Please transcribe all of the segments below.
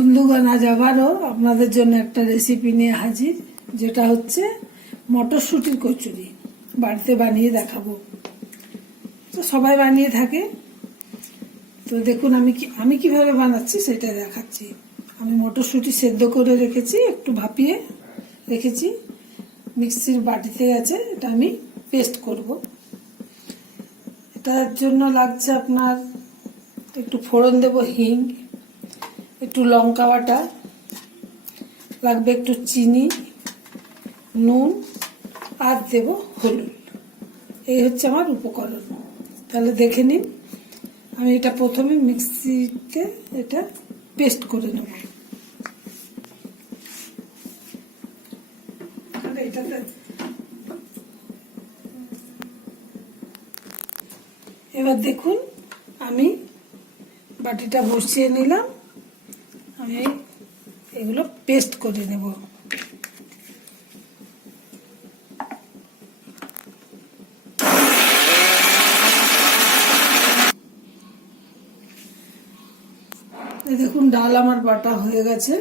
বন্ধুগণ, আজ আবারও আপনাদের জন্য একটা রেসিপি নিয়ে হাজির, যেটা হচ্ছে মটরশুটির কচুরি। বাড়িতে বানিয়ে দেখাবো। তো সবাই বানিয়ে থাকে, তো দেখুন আমি কিভাবে বানাচ্ছি সেটা দেখাচ্ছি। আমি মটরশুটি সেদ্ধ করে রেখেছি, একটু ভাপিয়ে রেখেছি, মিক্সির বাটিতে আছে, এটা আমি পেস্ট করব। এটার জন্য লাগছে আপনার একটু ফোড়ন দেব হিং, একটু লঙ্কা বাটা লাগবে, একটু চিনি, নুন, আর দেব হলুদ। এই হচ্ছে আমার উপকরণ। তাহলে দেখে নিন। আমি এটা প্রথমে মিক্সিতে এটা পেস্ট করে নেব। এবার দেখুন, আমি বাটিটা বসিয়ে নিলাম। আমি এগুলো পেস্ট করে নেব। দেখুন, ডাল আমার বাটা হয়ে গেছে,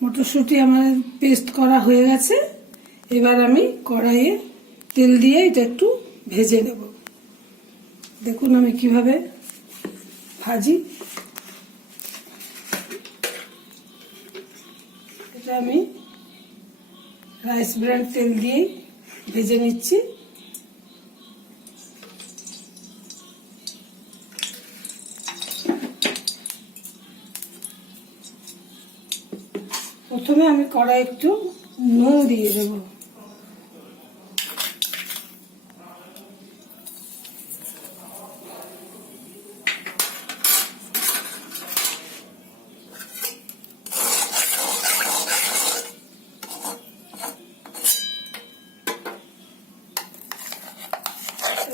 মটরশুঁটি আমার পেস্ট করা হয়ে গেছে। এবার আমি কড়াইয়ে তেল দিয়ে এটা একটু ভেজে নেব। দেখুন আমি কিভাবে ভাজি। এটা আমি রাইস ব্র্যান্ড তেল দিয়ে ভেজে নিচ্ছি। প্রথমে আমি কড়াই একটু নুন দিয়ে দেব।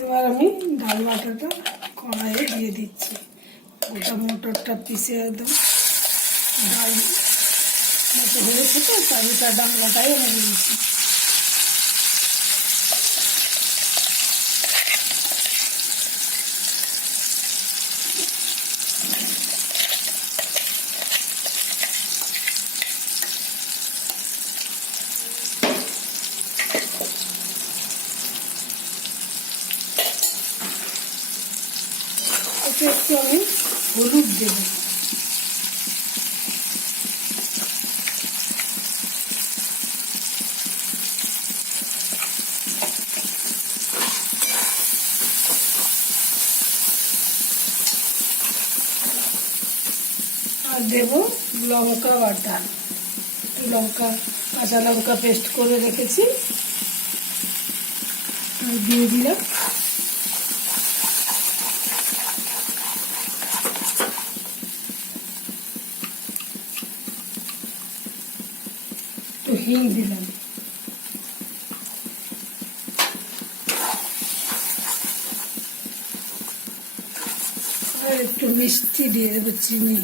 এবার আমি ডাল বাটাটা কড়াইয়ে দিয়ে দিচ্ছি। গোটা মটরটা পিষে একদম ডাল মতো হয়েছে, তো চারিটা ডাল বাটাই আমি দিয়েছি। এতে একটু আমি হলুদ দেব। আর দেব লঙ্কা বাটা, কাঁচা লঙ্কা পেস্ট করে রেখেছি, দিয়ে দিলাম। একটু হিং দিলাম। আর একটু মিষ্টি দিয়ে দেবো, চিনি।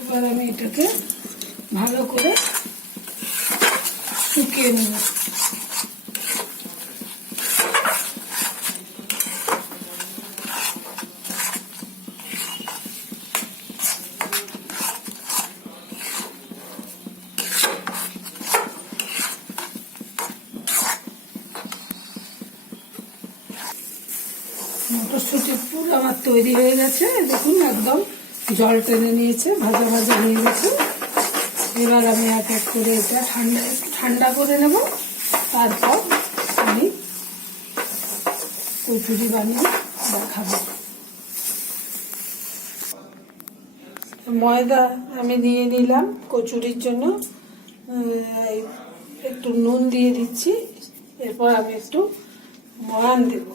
এবার আমি এটাকে ভালো করে শুকিয়ে নেব। মটরশুঁটির পুর আমার তৈরি হয়ে গেছে। দেখুন একদম জল টেনে নিয়েছে, ভাজা ভাজা হয়ে গেছে। এবার আমি এক এক করে এটা ঠান্ডা করে নেব। তারপর আমি কচুরি বানিয়ে দেখাবো। ময়দা আমি নিয়ে নিলাম কচুরির জন্য। একটু নুন দিয়ে দিচ্ছি। এরপর আমি একটু ময়ান দেব।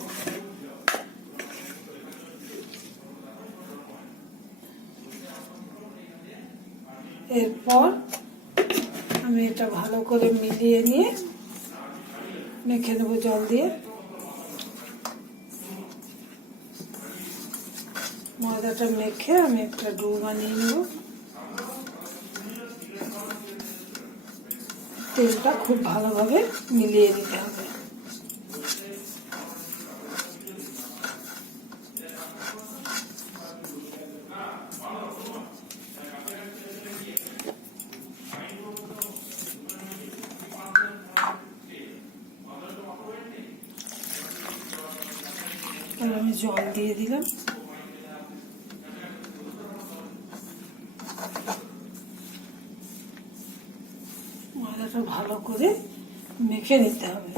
এরপর আমি এটা ভালো করে মিলিয়ে নিয়ে মেখে নেবো জল দিয়ে। ময়দাটা মেখে আমি একটা ডো বানিয়ে নেব। তেলটা খুব ভালোভাবে মিলিয়ে নিতে হবে। জল দিয়ে দিলাম। ময়দাটা ভালো করে মেখে নিতে হবে।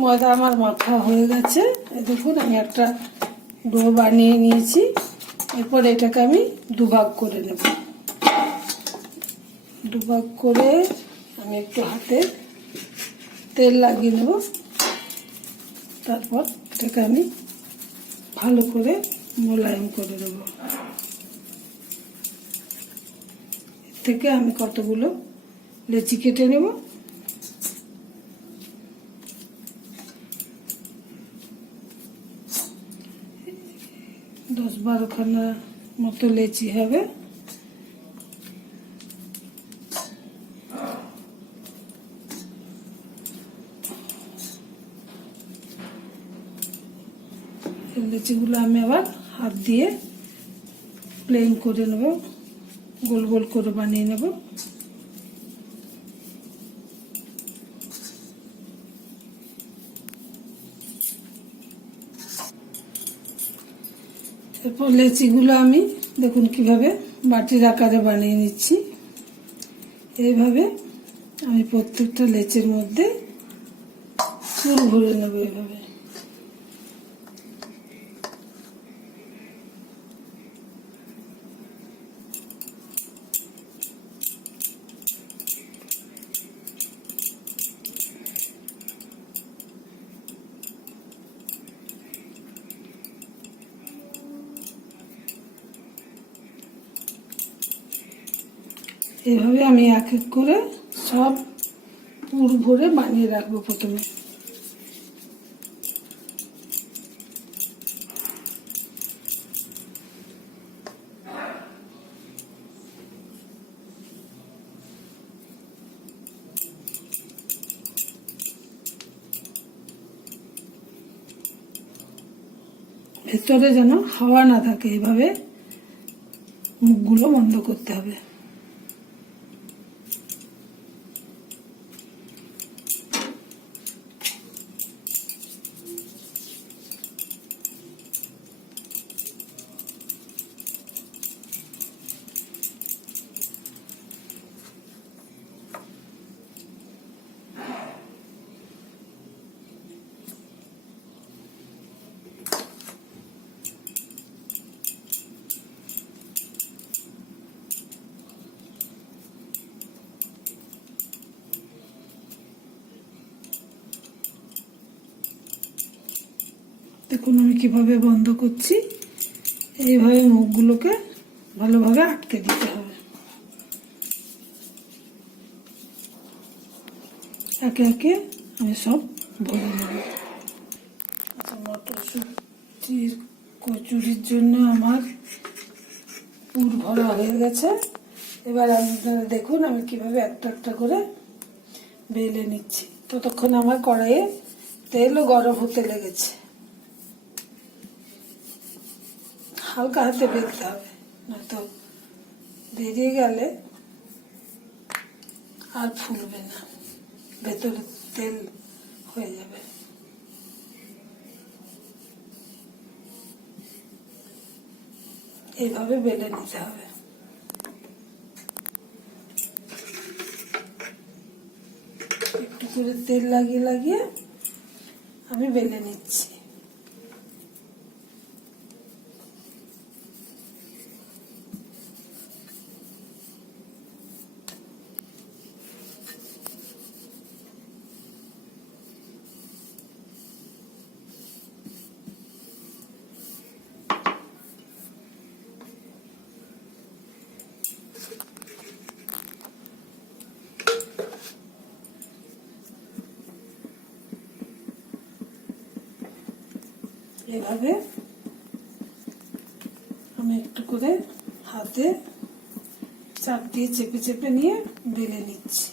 ময়দা আমার মাখা হয়ে গেছে। দেখুন আমি একটা ডো বানিয়ে নিয়েছি। এরপর এটাকে আমি দুভাগ করে নেব। দুভাগ করে আমি একটু হাতে তেল লাগিয়ে নেব। তারপর এটাকে আমি ভালো করে মোলায়েম করে দেব। এর থেকে আমি কতগুলো লেচি কেটে নেব। 10-12 খানা মতো লেচি হবে। লেচিগুলো আমি আবার হাত দিয়ে প্লেন করে নেব, গোল গোল করে বানিয়ে নেব। এরপর লেচিগুলো আমি দেখুন কিভাবে বাটির আকারে বানিয়ে নিচ্ছি। এইভাবে আমি প্রত্যেকটা লেচির মধ্যে পুর ভরে নেব। এইভাবে এইভাবে আমি এক এক করে সব পুর ভরে বানিয়ে রাখবো। প্রথমে ভেতরে যেন হাওয়া না থাকে, এইভাবে মুখগুলো বন্ধ করতে হবে। দেখুন আমি কিভাবে বন্ধ করছি। এইভাবে মুখগুলোকে ভালোভাবে আটকে দিতে হবে। একে একে আমি সব ভরে নেব। আচ্ছা, মটরশুটির কচুরির জন্য আমার পুর ভরা হয়ে গেছে। এবার আপনারা দেখুন আমি কিভাবে একটা একটা করে বেলে নিচ্ছি। ততক্ষণ আমার কড়াইয়ে তেলও গরম হতে লেগেছে। হালকা হাতে বেলতে হবে, নয়তো বেরিয়ে গেলে আর ফুলবে না, ভেতরে তেল হয়ে যাবে। এইভাবে বেলে নিতে হবে। একটু করে তেল লাগিয়ে লাগিয়ে আমি বেলে নিচ্ছি। এভাবে আমি একটু করে হাতে চাপ দিয়ে চেপে চেপে নিয়ে বেলে নিচ্ছি।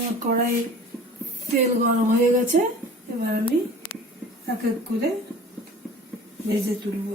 আমার কড়াই তেল গরম হয়ে গেছে, এবার আমি এক এক করে ভেজে তুলবো।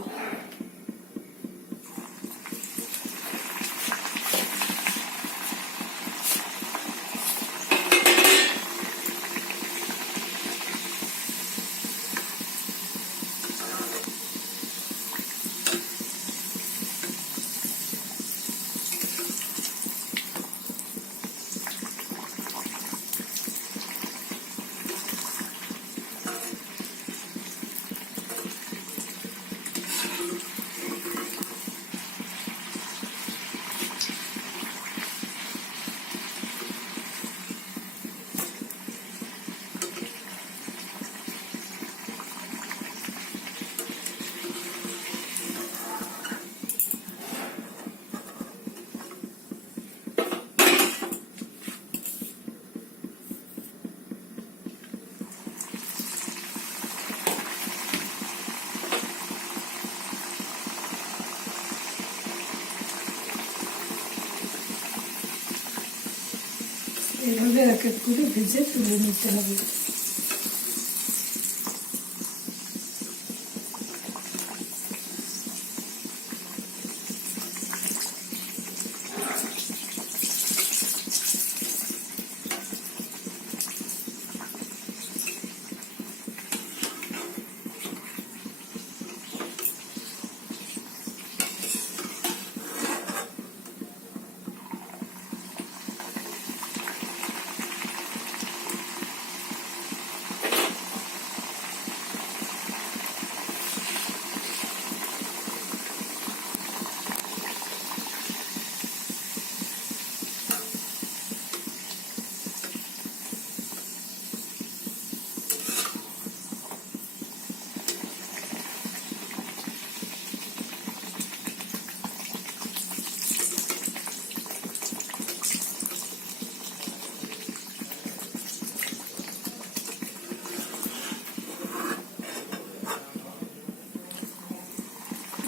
এইভাবে এক এক করে ভেজে তুলে নিতে হবে।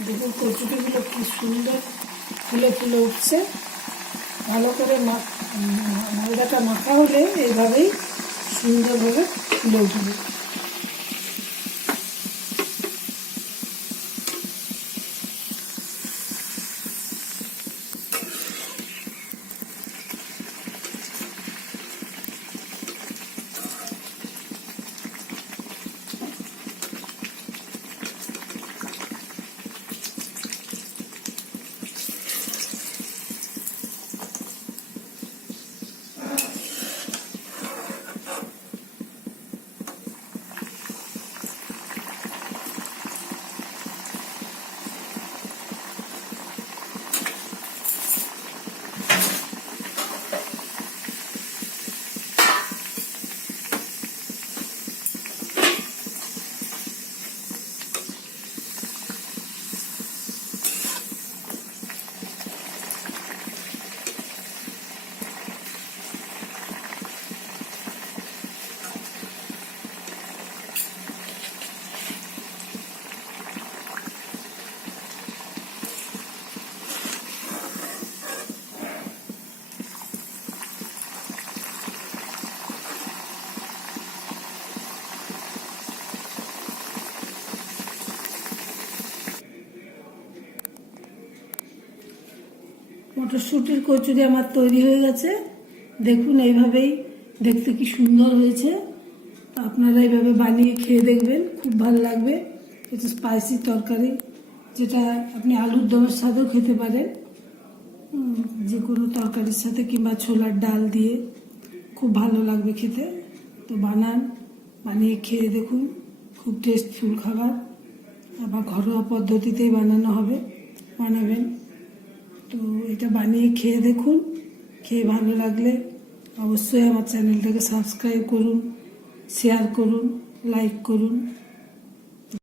দেখুন কচুরিগুলো কি সুন্দর ফুলে ফুলে উঠছে। ভালো করে ময়দাটা মাখা হলে এইভাবেই সুন্দরভাবে ফুলে উঠবে। মটরশুটির কচুরি আমার তৈরি হয়ে গেছে। দেখুন এইভাবেই দেখতে কি সুন্দর হয়েছে। আপনারা এইভাবে বানিয়ে খেয়ে দেখবেন, খুব ভালো লাগবে। এটা স্পাইসি তরকারি, যেটা আপনি আলুর দমের সাথেও খেতে পারেন, যে কোনো তরকারির সাথে, কিংবা ছোলার ডাল দিয়ে খুব ভালো লাগবে খেতে। তো বানিয়ে খেয়ে দেখুন, খুব টেস্টফুল খাবার। আবার ঘরোয়া পদ্ধতিতেই বানাবেন। তো এটা বানিয়ে খেয়ে দেখুন, খেয়ে ভালো লাগলে অবশ্যই আমার চ্যানেলটাকে সাবস্ক্রাইব করুন, শেয়ার করুন, লাইক করুন।